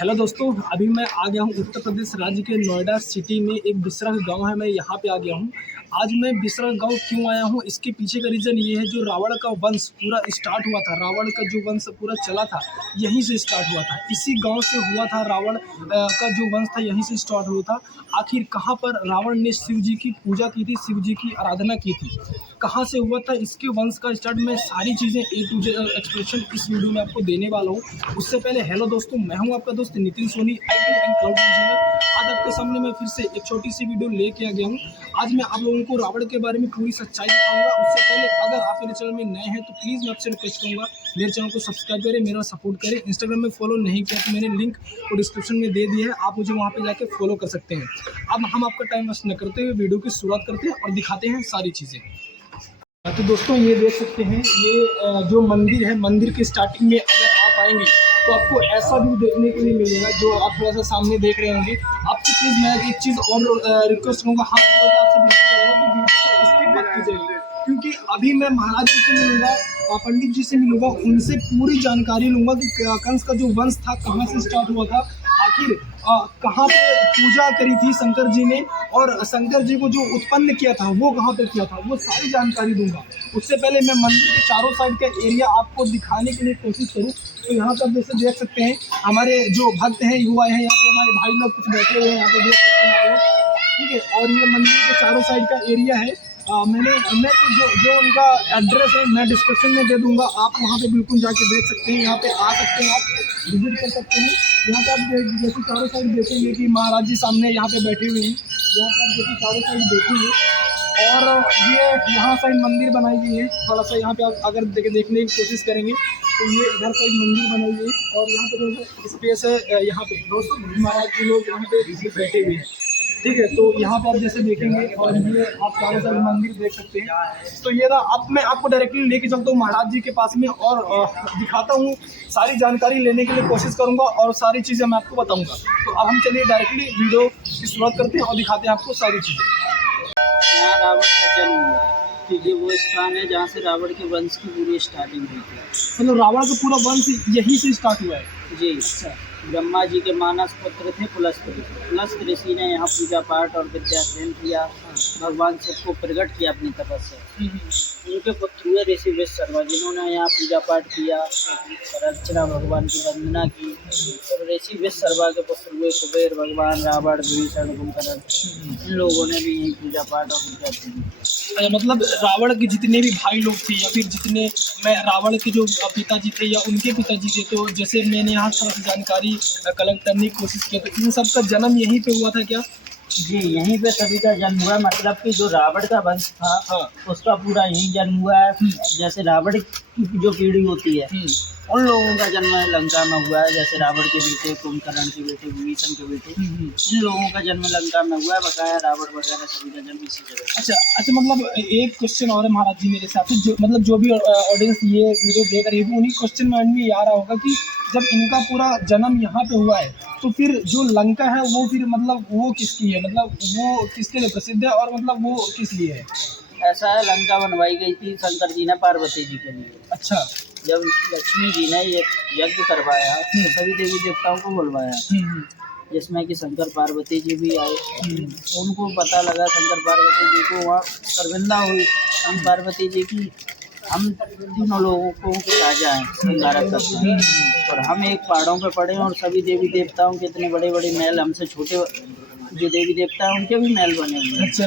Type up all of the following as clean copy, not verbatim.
Hello दोस्तों, अभी मैं आ गया हूँ उत्तर प्रदेश राज्य के नोएडा सिटी में। एक बिसरख गांव है, मैं यहाँ पे आ गया हूँ। आज मैं बिसरख गांव क्यों आया हूँ, इसके पीछे का रीज़न ये है, जो रावण का वंश पूरा स्टार्ट हुआ था, रावण का जो वंश पूरा चला था यहीं से स्टार्ट हुआ था। इसी गांव से हुआ था। रावण का जो वंश था यहीं से स्टार्ट हुआ था। आखिर कहाँ पर रावण ने शिव जी की पूजा की थी, शिव जी की आराधना की थी, कहाँ से हुआ था, इसके वंश का स्टार्ट, मैं सारी चीज़ें ए टू जेड एक्सप्लेनेशन इस वीडियो में आपको देने वाला हूँ। उससे पहले हेलो दोस्तों, मैं हूँ आपका दोस्त Nitin Soni, IT and cloud engineer. आज आपके सामने मैं फिर से एक छोटी सी वीडियो लेके आ गया हूँ। आज मैं आप लोगों को रावण के बारे में पूरी सच्चाई दिखाऊंगा। उससे पहले अगर आप मेरे चैनल में नए हैं तो प्लीज़ मैं आपसे रिक्वेस्ट करूँगा, मेरे चैनल को सब्सक्राइब करें, मेरा सपोर्ट करें। इंस्टाग्राम में फॉलो नहीं किया तो मैंने लिंक को डिस्क्रिप्शन में दे दिया है, आप मुझे वहाँ पे जाके फॉलो कर सकते हैं। अब हम आपका टाइम वेस्ट न करते हुए वीडियो की शुरुआत करते हैं और दिखाते हैं सारी चीज़ें। तो दोस्तों ये देख सकते हैं, ये जो मंदिर है, मंदिर के स्टार्टिंग में अगर आप आएंगे तो आपको ऐसा व्यू देखने के लिए मिलेगा जो आप थोड़ा सा सामने देख रहे होंगे। आपसे प्लीज़ मैं एक चीज़ और रिक्वेस्ट करूँगा, हाथ जोड़ के आपसे विनती करूँगा कि वीडियो को स्किप मत कीजिएगा, क्योंकि अभी मैं महाराज जी से मिलूँगा, पंडित जी से मिलूँगा, उनसे पूरी जानकारी लूँगा कि कंस का जो वंश था कहाँ से स्टार्ट हुआ था, आखिर कहाँ पे पूजा करी थी शंकर जी ने, और शंकर जी को जो उत्पन्न किया था वो कहाँ पे किया था, वो सारी जानकारी दूंगा। उससे पहले मैं मंदिर के चारों साइड का एरिया आपको दिखाने के लिए कोशिश करूँ तो यहाँ पर जैसे देख सकते हैं, हमारे जो भक्त हैं, युवा हैं, यहाँ पे हमारे भाई लोग कुछ बैठे हुए हैं, यहाँ पे देख सकते हैं आप लोग, ठीक है। और ये मंदिर के चारों साइड का एरिया है। मैं जो उनका एड्रेस है मैं डिस्क्रिप्शन में दे दूंगा, आप वहाँ पे बिल्कुल जाके देख सकते हैं, यहाँ पे आ सकते हैं, आप विजिट कर सकते हैं। यहाँ पे आप जैसे चारों साइड देखेंगे कि महाराज जी सामने यहाँ पे बैठे हुए हैं, यहाँ पे आप जैसे चारों साइड देखेंगे, और ये यहाँ साइड मंदिर बनाई गई है। थोड़ा सा यहाँ पे आप अगर देखने की कोशिश करेंगे तो ये इधर साइड मंदिर बनाई गई है, और यहाँ पे जो स्पेस है, यहाँ पे दोस्तों महाराज जी लोग यहाँ पे बैठे हुए हैं, ठीक है। तो यहाँ पे आप जैसे देखेंगे, और ये आप चारों साइड मंदिर देख सकते हैं। तो ये ना, अब मैं आपको डायरेक्टली लेके चलता हूँ महाराज जी के पास में, और दिखाता हूँ, सारी जानकारी लेने के लिए कोशिश करूँगा, और सारी चीज़ें मैं आपको बताऊँगा। तो अब हम चलिए डायरेक्टली वीडियो की शुरुआत करते हैं और दिखाते हैं आपको सारी चीज़ें। यहाँ रावण का जन्म हुआ है, क्योंकि वो स्थान है जहाँ से रावण के वंश की पूरी स्टार्टिंग हुई थी। मतलब रावण का पूरा वंश यहीं से स्टार्ट हुआ है? जी। ब्रह्मा जी के मानस पुत्र थे पुलस्त्य ऋषि। पुलस्त्य ऋषि ने यहाँ पूजा पाठ और विद्याध्ययन किया, भगवान शिव को प्रकट किया अपनी तपस्या। उनके पुत्र हुए ऋषि विश्वकर्मा, जिन्होंने यहाँ पूजा पाठ किया और अर्चना भगवान की वंदना की। और ऋषि विश्वकर्मा के पुत्र हुए कुबेर, भगवान रावण, विभीषण, कुंभकर्ण। इन लोगों ने भी यही पूजा पाठ और विद्याध्ययन किया। मतलब रावण के जितने भी भाई लोग थे, या फिर जितने, मैं रावण के जो पिताजी थे या उनके पिताजी थे, तो जैसे मैंने यहाँ थोड़ा सा जानकारी कलेक्ट करने की कोशिश की, तो इन सब का जन्म यहीं पे हुआ था क्या? जी, यहीं पे सभी का जन्म हुआ है। मतलब कि जो रावण का वंश था, हाँ, उसका पूरा यहीं जन्म हुआ है। जैसे रावण की जो पीढ़ी होती है, उन लोगों का जन्म लंका में हुआ है। जैसे रावण के बेटे, कुंभकर्ण के बेटे, विभीषण के बेटे, इन लोगों का जन्म लंका में हुआ है। बकाया रावण वगैरह सभी का जन्म इसी जगह। अच्छा, मतलब एक क्वेश्चन और है महाराज जी मेरे साथ, जो मतलब जो भी ऑडियंस ये वीडियो देख रही है, उन्हीं क्वेश्चन माइंड में आ रहा होगा कि जब इनका पूरा जन्म यहाँ पे हुआ है तो फिर जो लंका है वो फिर मतलब वो किसकी है, मतलब वो किसके लिए प्रसिद्ध है, और मतलब वो किस लिए है? ऐसा है, लंका बनवाई गई थी शंकर जी ने पार्वती जी के लिए। अच्छा। जब लक्ष्मी जी ने ये यज्ञ करवाया तो सभी देवी देवताओं को बुलवाया, जिसमें कि शंकर पार्वती जी भी आए। उनको पता लगा, शंकर पार्वती जी को वहाँ शर्मिंदा हुई हम पार्वती जी की, हम तीनों लोगों के राजा हैं, श्रृंगारक करते हैं, और हम एक पहाड़ों पे पड़े हैं, और सभी देवी देवताओं के इतने बड़े बड़े महल, हमसे छोटे जो देवी देवता हैं उनके भी महल बने हुए हैं। अच्छा।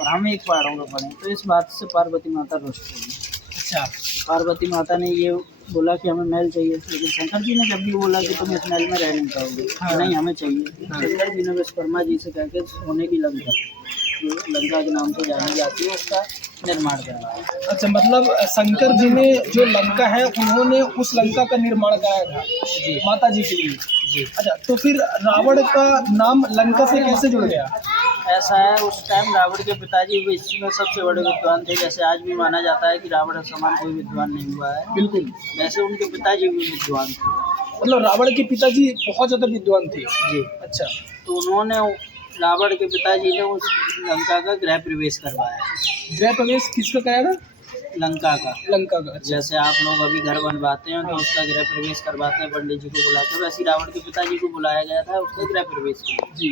और हम एक पहाड़ों पे पड़े हैं। तो इस बात से पार्वती माता रुष्ट हुई। अच्छा। पार्वती माता ने ये बोला कि हमें महल चाहिए, लेकिन शंकर जी ने जब भी बोला कि तुम इस महल में रह नहीं पाओगे, नहीं हमें चाहिए। शंकर जी ने विश्वकर्मा जी से कह के सोने की लंका, जो लंका के नाम से जानी जाती है, उसका निर्माण करवाया। अच्छा, मतलब शंकर जी ने जो लंका है उन्होंने उस लंका का निर्माण कराया था जी, माता जी के लिए जी। अच्छा, तो फिर रावण का नाम लंका से कैसे जुड़ गया? ऐसा है, उस टाइम रावण के पिताजी विश्व में सबसे बड़े विद्वान थे। जैसे आज भी माना जाता है कि रावण समान कोई विद्वान नहीं हुआ है, बिल्कुल, वैसे उनके पिताजी भी विद्वान थे। मतलब रावण के पिताजी बहुत ज़्यादा विद्वान थे जी। अच्छा। तो उन्होंने, रावण के पिताजी ने उस लंका का गृह प्रवेश करवाया। गृह प्रवेश किसका कराया था? लंका का। लंका का। अच्छा। जैसे आप लोग अभी घर बनवाते हैं तो उसका गृह प्रवेश करवाते हैं पंडित जी को बुलाकर, वैसे ही रावण के पिताजी को बुलाया गया था उसका गृह प्रवेश के लिए। जी।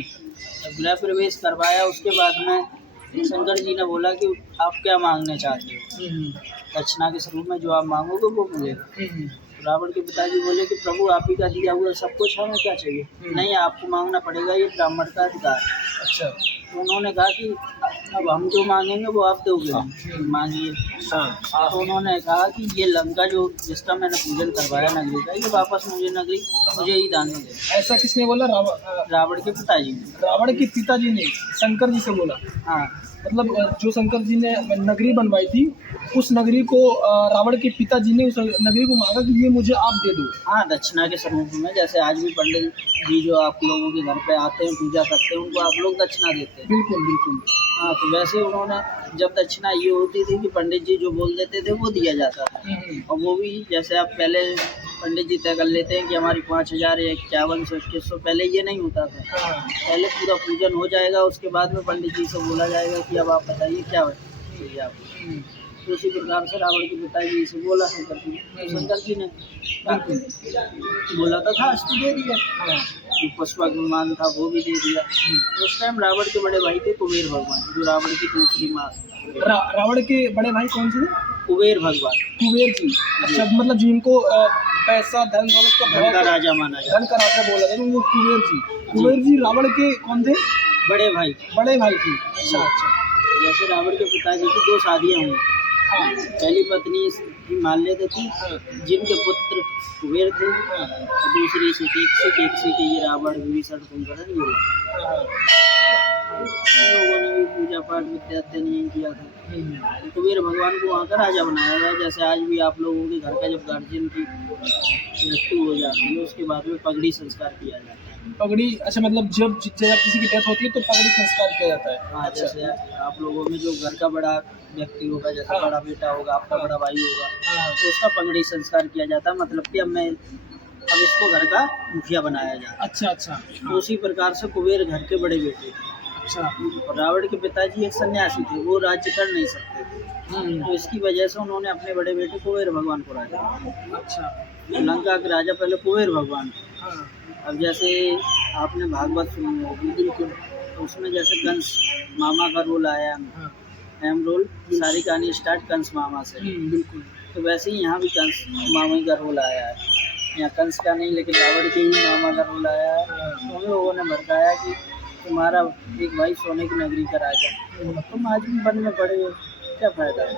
जब गृह प्रवेश करवाया उसके बाद में शंकर जी ने बोला कि आप क्या मांगने चाहते हो, दक्षिणा के स्वरूप में जो आप मांगोगे वो मिलेगा। रावण के पिताजी बोले कि प्रभु आप ही का दिया हुआ सब कुछ है, हमें क्या चाहिए? नहीं, आपको मांगना पड़ेगा, ये ब्राह्मण का अधिकार। अच्छा। तो उन्होंने कहा कि अब हम जो मांगेंगे वो आप दोगे, मांगिए। तो उन्होंने कहा कि ये लंका जो जिसका मैंने पूजन करवाया नगरी का, ये वापस मुझे नगरी मुझे ही दान दे। ऐसा किसने बोला? रावण के पिताजी ने। रावण के पिताजी ने शंकर जी से बोला? हाँ, मतलब जो शंकर जी ने नगरी बनवाई थी उस नगरी को रावण के पिताजी ने उस नगरी को मांगा कि ये मुझे आप दे दो। हाँ, दक्षिणा के स्वरूप में। जैसे आज भी पंडित जी जो आप लोगों के घर पे आते हैं पूजा करते हैं उनको आप लोग दक्षिणा देते हैं। बिल्कुल बिल्कुल। हाँ, तो वैसे उन्होंने जब दक्षिणा ये होती थी कि पंडित जी जो बोल देते थे वो दिया जाता था। और वो भी जैसे आप पहले पंडित जी तय कर लेते हैं कि हमारी 5,000 या 5100 2100, पहले ये नहीं होता था। पहले पूरा पूजन हो जाएगा उसके बाद में पंडित जी से बोला जाएगा कि अब आप बताइए क्या चाहिए आपको। तो उसी प्रकार से रावण के पिताजी से बोला शंकर जी ने, शंकर जी ने बोला था अस्तु दे दिया। जो पुष्पक विमान था वो भी दे दिया। तो उस टाइम रावण के बड़े भाई थे कुबेर भगवान, जो रावण की दूसरी माँ। रावण के बड़े भाई कौन से थे? कुबेर भगवान। कुबेर जी। अच्छा, मतलब जिनको पैसा धन दौलत का धन का राजा माना जाता, धन का राजा बोला था वो कुबेर जी। कुबेर जी रावण के कौन थे? बड़े भाई। बड़े भाई थे। अच्छा अच्छा। जैसे रावण के पिताजी की 2 शादियाँ हुई। पहली पत्नी हिमालय थी जिनके पुत्र कुबेर थे, और दूसरी केकसी के ये रावण विभीषण कुंभकर्ण ये लोगों ने भी पूजा पाठ विद्यार्थी नहीं किया था। कुबेर भगवान को वहाँ का राजा बनाया गया। जैसे आज भी आप लोगों के घर का जब गार्जियन की मृत्यु हो जाती है उसके बाद में पगड़ी संस्कार किया जाता है। पगड़ी? अच्छा, मतलब जब किसी की डेथ होती है तो पगड़ी संस्कार किया जाता है। हाँ, जैसे आप लोगों में जो घर का बड़ा व्यक्ति होगा, जैसे बड़ा बेटा होगा, आपका बड़ा भाई होगा, तो उसका पगड़ी संस्कार किया जाता है। मतलब कि अब इसको घर का मुखिया बनाया जाए। अच्छा अच्छा। तो उसी प्रकार से कुबेर घर के बड़े बेटे थे। अच्छा। और रावण के पिताजी एक सन्यासी थे, वो राज्य कर नहीं सकते थे। तो इसकी वजह से उन्होंने अपने बड़े बेटे कुबेर भगवान को राजा बनाया। अच्छा। लंका के राजा पहले कुबेर भगवान थे। अब जैसे आपने भागवत सुनी होगी, बिल्कुल, तो उसमें जैसे कंस मामा का रोल आया, एम रोल, सारी कहानी स्टार्ट कंस मामा से। बिल्कुल। तो वैसे ही यहाँ भी कंस मामा ही का रोल आया है। यहाँ कंस का नहीं लेकिन रावण के ही मामा का रोल आया है। तो उन लोगों ने भड़काया कि तुम्हारा एक भाई सोने की नगरी का राजा, तुम आज भी वन में पड़े हो, क्या फ़ायदा है?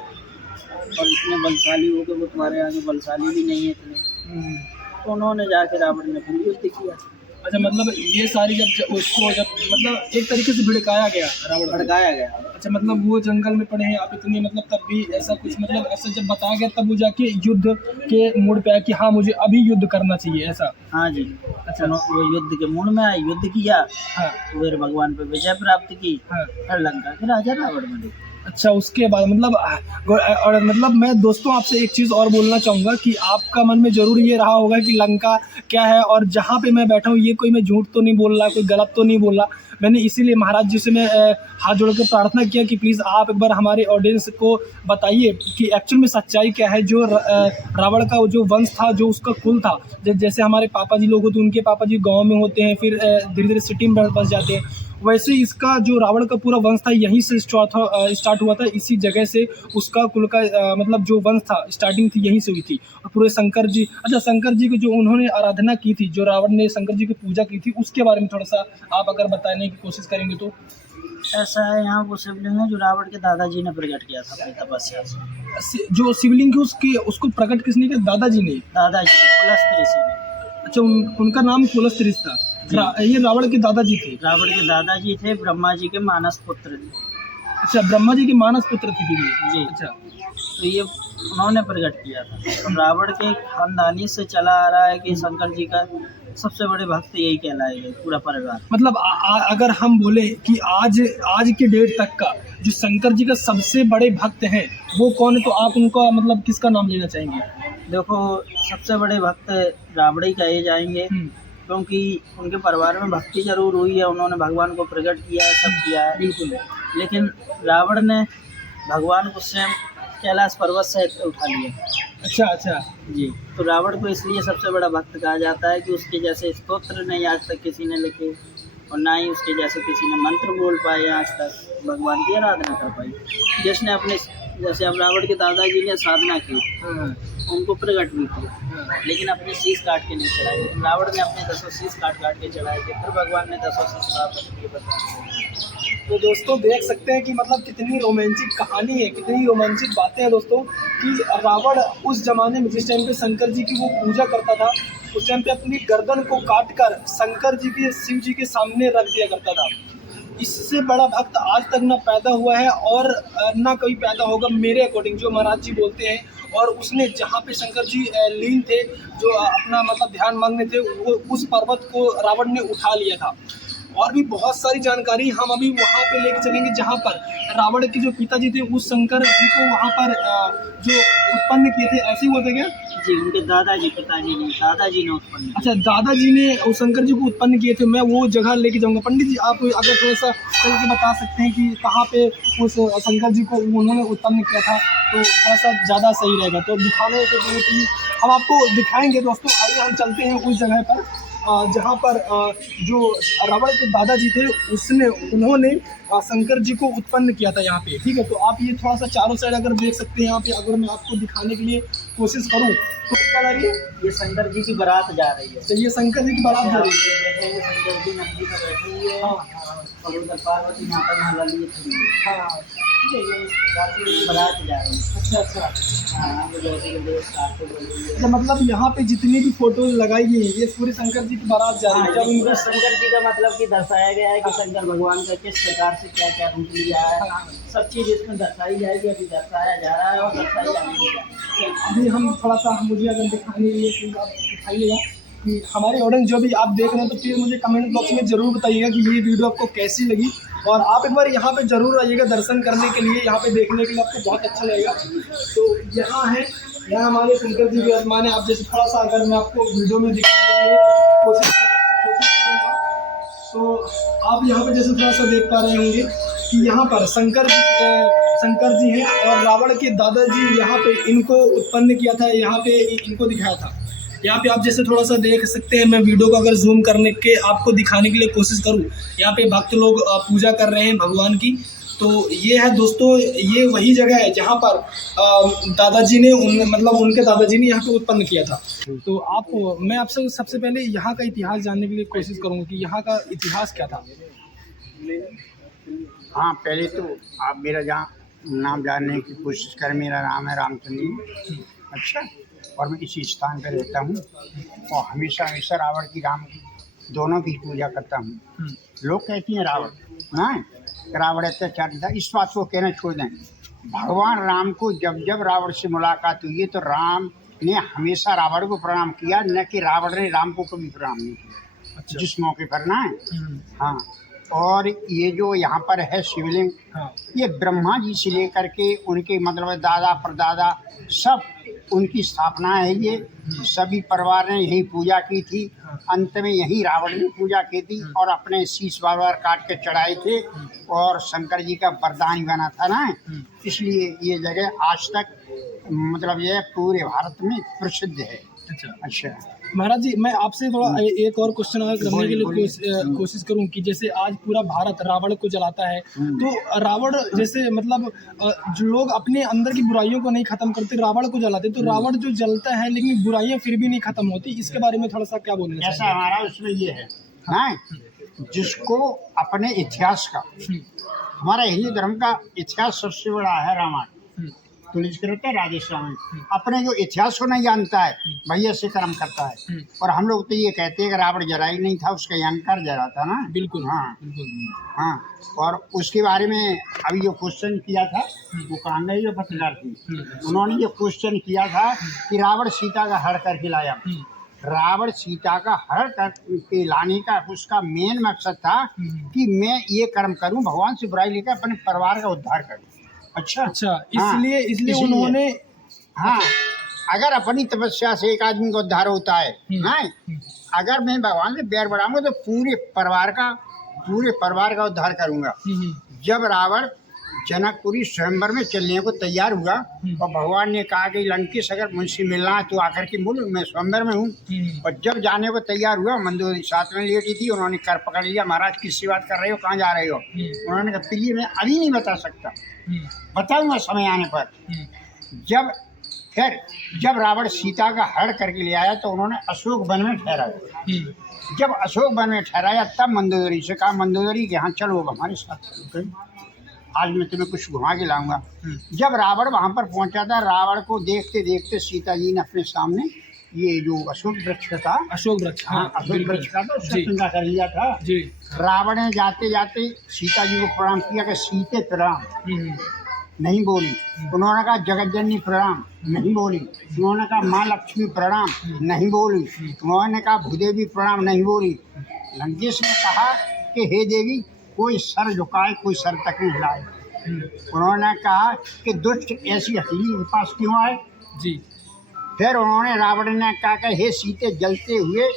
और इतने बलशाली हो के वो तुम्हारे आगे बलशाली भी नहीं है इतने। तो उन्होंने जाके रावण ने फिर युद्ध किया। अच्छा, मतलब ये सारी जब उसको मतलब एक तरीके से भड़काया गया, रावण भड़काया गया। अच्छा, मतलब वो जंगल में पड़े हैं आप इतने, मतलब तब भी ऐसा कुछ, मतलब ऐसा जब बताया गया तब वो जाके युद्ध के मोड़ पे आया कि हाँ मुझे अभी युद्ध करना चाहिए, ऐसा? हाँ जी। अच्छा, वो युद्ध के मोड़ में आए, युद्ध किया। हाँ। कुबेर भगवान पे विजय प्राप्त की। हाँ। और लंका के राजा रावण बने। अच्छा, उसके बाद मतलब और मतलब मैं दोस्तों आपसे एक चीज़ और बोलना चाहूँगा कि आपका मन में ज़रूर ये रहा होगा कि लंका क्या है, और जहाँ पे मैं बैठा हूँ ये कोई मैं झूठ तो नहीं बोल रहा, कोई गलत तो नहीं बोल रहा। मैंने इसीलिए महाराज जी से मैं हाथ जोड़ कर प्रार्थना किया कि प्लीज़ आप एक बार हमारे ऑडियंस को बताइए कि एक्चुअल में सच्चाई क्या है। जो रावण का जो वंश था, जो उसका कुल था, जैसे हमारे पापा जी लोग होते हैं, उनके पापा जी गाँव में होते हैं, फिर धीरे धीरे सिटी में बस जाते हैं, वैसे इसका जो रावण का पूरा वंश था यहीं से स्टार्ट हुआ था। इसी जगह से उसका कुल का मतलब जो वंश था स्टार्टिंग थी यहीं से हुई थी। और पूरे शंकर जी, अच्छा शंकर जी की जो उन्होंने आराधना की थी, जो रावण ने शंकर जी की पूजा की थी, उसके बारे में थोड़ा सा आप अगर बताने की कोशिश करेंगे तो? ऐसा है, यहाँ वो शिवलिंग है जो रावण के दादाजी ने प्रकट किया था अपनी तपस्या से। जो शिवलिंग है उसको प्रकट किसने किया? दादाजी ने? दादाजी ने, पुलस्त्य ऋषि ने। अच्छा, उनका नाम पुलस्त्य ऋषि था। ये रावण के दादाजी थे? रावण के दादाजी थे, ब्रह्मा जी के मानस पुत्र थे। अच्छा, ब्रह्मा जी के मानस पुत्र थे जी। अच्छा, तो ये उन्होंने प्रकट किया था। तो रावण के खानदानी से चला आ रहा है कि शंकर जी का सबसे बड़े भक्त यही कहलाएंगे, पूरा परिवार। मतलब अगर हम बोले कि आज के डेट तक का जो शंकर जी का सबसे बड़े भक्त हैं वो कौन है, तो आप उनका मतलब किसका नाम लेना चाहेंगे? देखो, सबसे बड़े भक्त रावण ही कहे जाएंगे, क्योंकि उनके परिवार में भक्ति जरूर हुई है, उन्होंने भगवान को प्रकट किया है, सब किया है। बिल्कुल। लेकिन रावण ने भगवान को स्वयं कैलाश पर्वत से उठा लिया। अच्छा अच्छा। जी। तो रावण को इसलिए सबसे बड़ा भक्त कहा जाता है कि उसके जैसे स्तोत्र नहीं आज तक किसी ने लिखे और ना ही उसके जैसे किसी ने मंत्र बोल पाए आज तक, भगवान की आराधना कर पाई। जिसने अपने जैसे अब रावण के दादाजी ने साधना की, उनको प्रकट भी किया, लेकिन अपने शीश काट के नहीं चढ़ाए। लेकिन रावण ने अपने 10 शीश काट के चढ़ाए थे, फिर भगवान ने 10 शीश प्राप्त किए बताए। तो दोस्तों देख सकते हैं कि मतलब कितनी रोमांचिक कहानी है, कितनी रोमांचिक बातें हैं दोस्तों, कि रावण उस जमाने में जिस टाइम पे शंकर जी की वो पूजा करता था, उस टाइम पे अपनी गर्दन को काट कर शंकर जी के, शिव जी के सामने रख दिया करता था। इससे बड़ा भक्त आज तक ना पैदा हुआ है और ना कोई पैदा होगा मेरे अकॉर्डिंग, जो महाराज जी बोलते हैं। और उसने जहाँ पे शंकर जी लीन थे, जो अपना मतलब ध्यान मांगने थे, वो उस पर्वत को रावण ने उठा लिया था। और भी बहुत सारी जानकारी हम अभी वहाँ पे लेके चलेंगे जहाँ पर रावण के जो पिताजी थे उस शंकर जी को वहाँ पर जो उत्पन्न किए थे, ऐसे ही होते क्या? जी, उनके दादाजी, पिताजी नहीं, दादाजी ने उत्पन्न। अच्छा, दादाजी ने उस शंकर जी को उत्पन्न किए थे। मैं वो जगह लेके जाऊँगा। पंडित जी, आप अगर थोड़ा सा चल के बता सकते हैं कि कहाँ पे उस शंकर जी को उन्होंने उत्पन्न किया था, तो थोड़ा सा ज़्यादा सही रहेगा। तो दिखाने के लिए कि हम आपको दिखाएंगे दोस्तों। आइए हम चलते हैं उस जगह पर जहाँ पर जो रावण के दादाजी थे उन्होंने शंकर जी को उत्पन्न किया था यहाँ पे। ठीक है, तो आप ये थोड़ा सा चारों साइड अगर देख सकते हैं यहाँ पे, अगर मैं आपको दिखाने के लिए कोशिश करूँ तो क्या जा रही है? ये शंकर जी की बारात जा रही है। तो ये शंकर जी की बारात जा रही है। ये शंकर जी नदी में बैठे हुए हैं। हाँ और उधर पार्वती माता माला लिए खड़ी है। हाँ। ठीक है, ये इस प्रकार से बारात जा रही है। अच्छा अच्छा। हाँ, तो जैसे कि देश काटते हुए तो मतलब यहाँ पे जितनी भी फोटोज लगाई गई है ये पूरी शंकर जी की बारात जा रही है। जब उनको शंकर जी का मतलब कि दर्शाया गया है कि शंकर भगवान का किस प्रकार से क्या क्या रूप लिया है, सब चीज़ इसमें दर्शाई जाएगी। अभी दर्शाया जा रहा है और दर्शाई जाने की जा। अभी हम थोड़ा सा मुझे अगर दिखाने के लिए तो आप दिखाइएगा कि हमारे ऑडियंस जो भी आप देख रहे हैं, तो फिर मुझे कमेंट बॉक्स में ज़रूर बताइएगा कि ये वीडियो आपको कैसी लगी। और आप एक बार यहाँ पे ज़रूर आइएगा दर्शन करने के लिए, यहाँ पे देखने के लिए आपको बहुत अच्छा लगेगा। तो यहाँ है, यहाँ हमारे शंकर जी विराजमान है। आप जैसे थोड़ा सा अगर मैं आपको वीडियो में दिखाने के लिए कोशिश करूँगा, तो आप यहाँ पे जैसे थोड़ा सा देख पा रहे होंगे कि यहाँ पर शंकर जी हैं और रावण के दादाजी यहाँ पे इनको उत्पन्न किया था, यहाँ पे इनको दिखाया था। यहाँ पे आप जैसे थोड़ा सा देख सकते हैं, मैं वीडियो को अगर जूम करने के आपको दिखाने के लिए कोशिश करूँ, यहाँ पे भक्त लोग पूजा कर रहे हैं भगवान की। तो ये है दोस्तों, ये वही जगह है जहाँ पर दादाजी ने उनके दादाजी ने यहाँ पे उत्पन्न किया था। तो मैं आपसे सबसे पहले यहाँ का इतिहास जानने के लिए कोशिश करूँगा कि यहाँ का इतिहास क्या था। हाँ, पहले तो आप मेरा नाम जानने की कोशिश करें। मेरा नाम है रामचंद्र। अच्छा, और मैं इसी स्थान पर रहता हूँ और हमेशा रावण की राम की दोनों की पूजा करता हूँ। लोग कहते हैं रावण अत्याचार था, इस बात को कहना छोड़ दें। भगवान राम को जब रावण से मुलाकात हुई है तो राम ने हमेशा रावण को प्रणाम किया, न कि रावण ने राम को कभी प्रणाम नहीं किया। अच्छा। जिस मौके पर हाँ। और ये जो यहाँ पर है शिवलिंग, ये ब्रह्मा जी से लेकर के उनके मतलब दादा परदादा सब उनकी स्थापना है। ये सभी परिवार ने यही पूजा की थी। अंत में यही रावण ने पूजा की थी और अपने शीश बार काट के चढ़ाए थे और शंकर जी का वरदान बना था इसलिए ये जगह आज तक मतलब ये पूरे भारत में प्रसिद्ध है। अच्छा महाराज जी, मैं आपसे थोड़ा एक और क्वेश्चन करने के लिए कोशिश करूं कि जैसे आज पूरा भारत रावण को जलाता है, तो रावण जैसे मतलब जो लोग अपने अंदर की बुराइयों को नहीं खत्म करते, रावण को जलाते, तो रावण जो जलता है लेकिन बुराइयां फिर भी नहीं खत्म होती, इसके बारे में थोड़ा सा क्या बोलना? ऐसा हमारा उसमें ये है जिसको अपने इतिहास का, हमारा हिंदू धर्म का इतिहास सबसे बड़ा है रामायण, तुलसीकृत राजेश रामायण। अपने जो इतिहास को नहीं जानता है भैया से कर्म करता है। और हम लोग तो ये कहते हैं कि रावण जरा ही नहीं था, उसका अहंकार जरा था ना। बिल्कुल। हाँ। और उसके बारे में अभी जो क्वेश्चन किया था वो कांगड़े जो पत्रकार थी, उन्होंने ये क्वेश्चन किया था कि रावण सीता का हरण करके लाया। रावण सीता का हरण करके लाने का उसका मेन मकसद था कि मैं ये कर्म करूं, भगवान से बुराई लेकर अपने परिवार का उद्धार करूं। अच्छा, इसलिए उन्होंने अगर अपनी तपस्या से एक आदमी का उद्धार होता है अगर मैं भगवान से बैर बढ़ाऊंगा तो पूरे परिवार का उद्धार करूंगा। जब रावण जनकपुरी स्वयंवर में चलने को तैयार हुआ और भगवान ने कहा कि लंकेश अगर मुझसे मिलना है तो आकर के बोलो, मैं स्वयंवर में हूँ। और जब जाने को तैयार हुआ, मंदोदरी साथ में लेटी थी, उन्होंने कर पकड़ लिया, महाराज किससे बात कर रहे हो, कहाँ जा रहे हो? उन्होंने कहा प्रिय मैं अभी नहीं बता सकता, बताऊंगा समय आने पर। जब रावण सीता का हरण करके ले आया तो उन्होंने अशोक वन में ठहराया। जब अशोक वन में ठहराया तब मंदोदरी से कहा, मंदोदरी के यहाँ चलो, हमारे साथ चलो, आज मैं तुम्हें कुछ घुमा के लाऊंगा। जब रावण वहाँ पर पहुँचा था, रावण को देखते देखते सीता जी ने अपने सामने ये जो अशोक वृक्ष था, अशोक वृक्ष, हाँ, अशोक वृक्ष का तो उससे चिंता कर लिया था। रावण ने जाते जाते सीता जी को प्रणाम किया कि सीते प्रणाम, नहीं बोली। उन्होंने कहा जगत जननी प्रणाम, नहीं बोली। उन्होंने कहा माँ लक्ष्मी प्रणाम, नहीं बोली। उन्होंने कहा भूदेवी प्रणाम, नहीं बोली। लंकेश ने कहा कि हे देवी, कोई सर झुकाए, कोई सर तक नहीं हिलाए। उन्होंने कहा कि दुष्ट ऐसी हथेली के पास क्यों आए? जी। फिर उन्होंने रावण ने कहा कि हे सीते, जलते हुए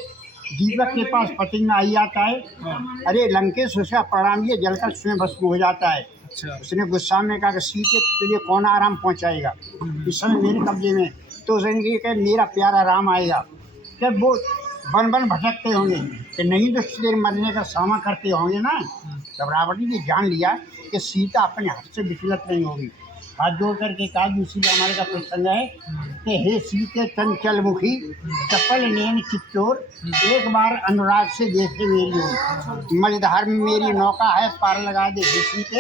दीपक के पास पतंग आई आता है, अरे लंकेश उसका प्रणाम ये जलकर स्वयं भस्म हो जाता है। अच्छा। उसने गुस्सा में कहा कि सीते तुझे कौन आराम पहुंचाएगा, इस समय मेरे कब्जे में, तो उसने कहा मेरा प्यारा राम आएगा। जब वो वन वन भटकते होंगे कि नहीं दुष्ट देर मरने का सामना करते होंगे ना, तब रावण ने जान लिया कि सीता अपने हाथ से विचलित नहीं होगी। हाथ जोड़ करके कहा, दूसरी हमारे का प्रसंग है कि हे सीते चंचल मुखी, चपल नैन चित्तौर, एक बार अनुराग से देखे मेरी हो, मझधार में मेरी नौका है, पार लगा दे हे सीते,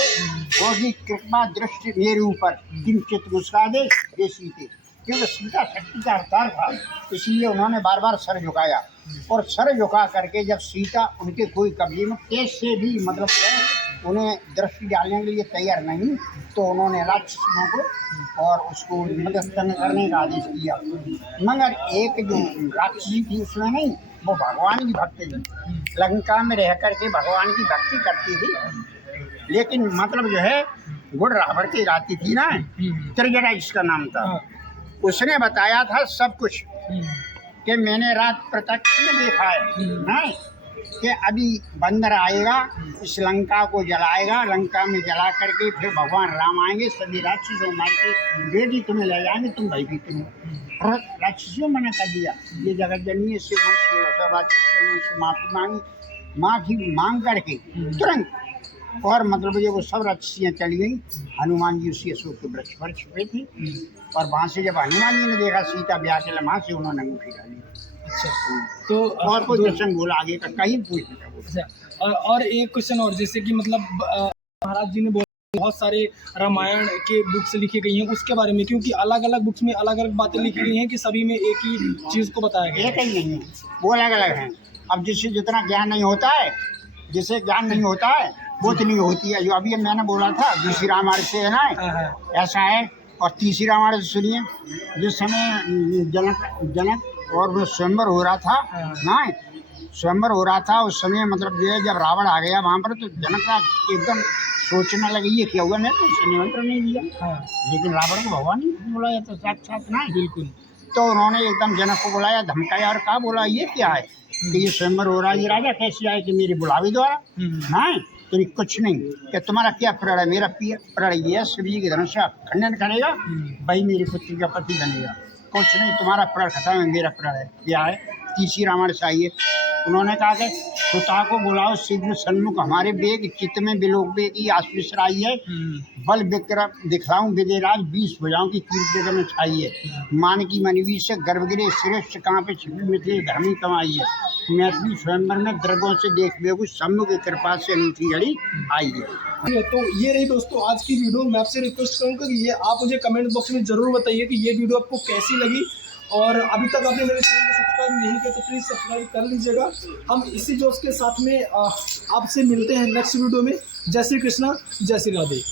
होगी कृपा दृष्टि मेरे ऊपर, किंचित मुस्का दे हे सीते। क्योंकि सीता शक्ति का अवतार था, इसलिए उन्होंने बार बार सर झुकाया। और सर झुका करके जब सीता उनके कोई कब्जे में तेज से भी मतलब उन्हें दृष्टि डालने के लिए तैयार नहीं, तो उन्होंने राक्षसों को और उसको मदद करने का आदेश दिया। मगर एक जो राक्षसी थी उसमें नहीं, वो भगवान की भक्ति थी, लंका में रह करके भगवान की भक्ति करती थी। लेकिन मतलब जो है गुड़ रावण की राती थी ना, त्रिजटा इसका नाम था, उसने बताया था सब कुछ कि मैंने रात प्रत्यक्ष में देखा है कि अभी बंदर आएगा, इस लंका को जलाएगा, लंका में जला करके फिर भगवान राम आएंगे, सभी राक्षसों मार के बेटी तुम्हें ले जाएंगे, तुम भयभीत हो। राक्षसों मना कर दिया, ये जगत जननी से राक्षसों से माफी मांग करके तुरंत, और मतलब ये वो सब राक्षसियाँ चली गई। हनुमान जी उसी अशोक के वृक्ष पर छुपे थे, और वहाँ से जब हनुमान जी ने देखा सीता ब्याह के लम्हा से उन्होंने अंगूठी डाली। अच्छा, तो और कोई क्वेश्चन बोला आगे का, कहीं पूछना। अच्छा, और एक क्वेश्चन और, जैसे कि मतलब महाराज जी ने बोला बहुत सारे रामायण के बुक्स लिखी गई हैं, उसके बारे में, क्योंकि अलग अलग बुक्स में अलग अलग बातें लिखी गई हैं कि सभी में एक ही चीज़ को बताया गया? एक ही नहीं है, वो अलग अलग हैं। अब जिससे जितना ज्ञान नहीं होता है, जिसे ज्ञान नहीं होता है वो तो नहीं होती है। जो अभी मैंने बोला था दूसरी रामायण से है ना, ऐसा है। और तीसरी रामायण सुनिए, जिस समय जनक और वो स्वयंवर हो रहा था ना, स्वयंवर हो रहा था उस समय, मतलब जो है जब रावण आ गया वहाँ पर, तो जनक एकदम सोचने लगे ये क्या हुआ, मैं तो उसे निमंत्रण नहीं दिया। लेकिन रावण को भगवान ने बुलाया था साक्षात ना, बिल्कुल। तो उन्होंने एकदम जनक को बुलाया, धमकाया और कहा, बोला ये क्या है कि ये स्वयंवर हो रहा है, ये राजा कैसे आए कि मेरी बुलावे द्वारा ना, तो कुछ नहीं कि तुम्हारा क्या प्रण है? मेरा प्रण ये शिव जी के धनुष का खंडन करेगा, भाई मेरी पुत्री का पति बनेगा। कुछ नहीं, तुम्हारा प्रण खत्म है, मेरा प्रण है। क्या है? तीसरी रामायण से आई है। उन्होंने कहा कि सुता को बुलाओ शीघ्र सन्मुख हमारे बेग, चित्त में बिलोक बेगी आशीष आई है, बल विक्रम दिखलाऊं विदेराज, 20 भुजाओं की कीर्ति में छाई है, मान की मनवी से गर्भगिरे श्रेष्ठ कहाँ पे छिपी मिथिले धर्मी कमाई है, मैथिली स्वयंवर में द्रगों से देख बेगु सम्मुख की कृपा से अनूठी घड़ी आई है। तो ये रही दोस्तों आज की वीडियो। मैं आपसे रिक्वेस्ट करूँगा कि ये आप मुझे कमेंट बॉक्स में ज़रूर बताइए कि ये वीडियो आपको कैसी लगी, और अभी तक आपने मेरे चैनल को सब्सक्राइब नहीं किया तो प्लीज़ सब्सक्राइब कर लीजिएगा। हम इसी जोश के साथ में आपसे मिलते हैं नेक्स्ट वीडियो में। जय श्री कृष्णा, जय श्री राधे।